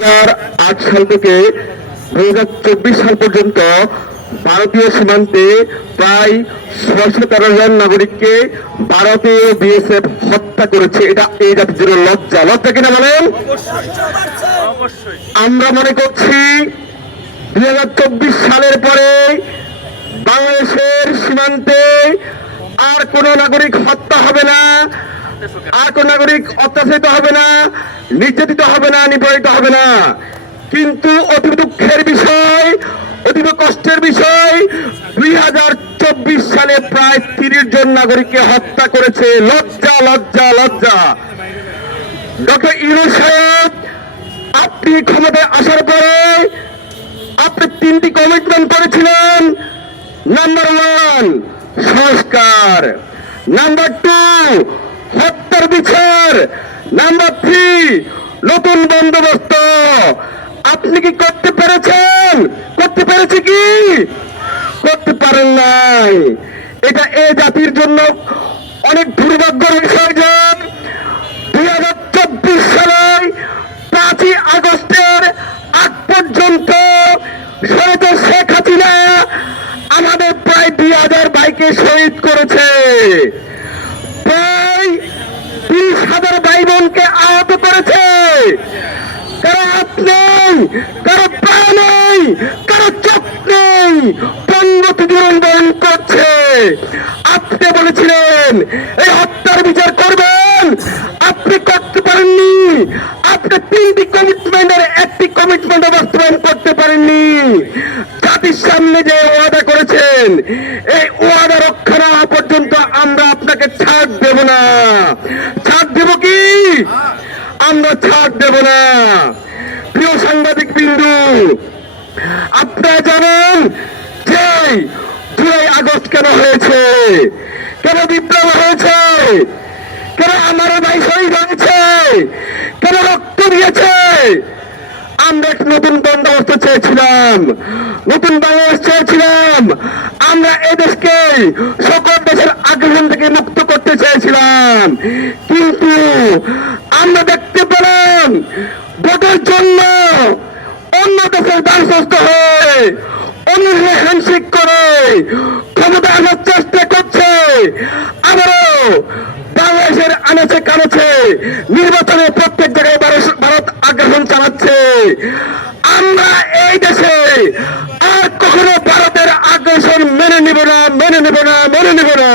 2008 সাল থেকে 2024 সাল পর্যন্ত ভারতীয় সীমান্তে প্রায় 613 জন নাগরিককে ভারতীয় বিএসএফ হত্যা করেছে। এটা এই জাতির জন্য লজ্জা। লজ্জা কিনা বলেন? আমরা মনে করছি 2024 সালের পরে বাংলাদেশের সীমান্তে আর কোন নাগরিক হত্যা হবে না, আর কোন নাগরিক অত্যাচারিত হবে না, নির্যাতিত হবে না, নিপীড়িত হবে না। কিন্তু অতি দুঃখের বিষয়, অতীব কষ্টের বিষয়, 2024 সালে প্রায় 30 জন নাগরিককে হত্যা করেছে। লজ্জা, লজ্জা, লজ্জা। ডক্টর ইউনূস সাহেব, আপনি ক্ষমতায় আসার পরে আপনি 3টি কমিটমেন্ট করেছিলেন। নাম্বার 1 সংস্কার, নাম্বার 2 হত্যার বিচার, নাম্বার 3 নতুন বন্দোবস্ত। আপনি কি করতে পেরেছেন? করতে পেরেছে কি? করতে পারেন নাই। এটা এই জাতির জন্য অনেক দুর্ভাগ্যের বিষয় যে 2024 সালে 5ই আগস্টের আগ পর্যন্ত শেখ হাসিনা আমাদের প্রায় 2000 ভাইকে শহীদ করেছে, প্রায় 20,000 ভাই বোনকে আহত করেছে। কারো হাত নেই, কারো পা নেই, কারো চোখ নেই, পঙ্গতি জীবন করছে। আপনি বলেছিলেন এই হত্যার বিচার করবেন, আপনি করতে পারেননি। আপনি 3টি কমিটমেন্টের 1টি কমিটমেন্ট বাস্তবায়ন করতে পারেননি। জাতির সামনে যে ওয়াদা করেছেন, এই ওয়াদা রক্ষা না হওয়া পর্যন্ত আমরা আপনাকে ছাড় দেব না। ছাড় দেব কি? আমরা ছাড় দেব না। প্রিয় সাংবাদিক বিন্দু, আপনারা জানেন যে জুলাই আগস্ট কেন হয়েছে, কেন বিপ্লব হয়েছে, কেন আমার ভাই শহীদ হয়েছে, কেন রক্ত দিয়েছে। আমরা এক নতুন বন্দোবস্ত চেয়েছিলাম, নতুন বাংলাদেশ চেয়েছিলাম। আমরা এদেশকে সকল দেশের আগ্রাসন থেকে মুক্ত করতে চেয়েছিলাম। কিন্তু আমরা দেখতে পেলাম ভোটের জন্য অন্য দেশের দ্বারস্থ হয়ে, অন্য হ্যান্ডশেক করে ক্ষমতা আনার চেষ্টা করছে। আবারও বাংলাদেশের আনাচে কানাচে নির্বাচনে প্রত্যেক জায়গায় ভারত আগ্রাসন চালাচ্ছে। আমরা এই দেশে আর কখনো ভারতের আগ্রাসন মেনে নেব না, মেনে নেব না, মেনে নেব না।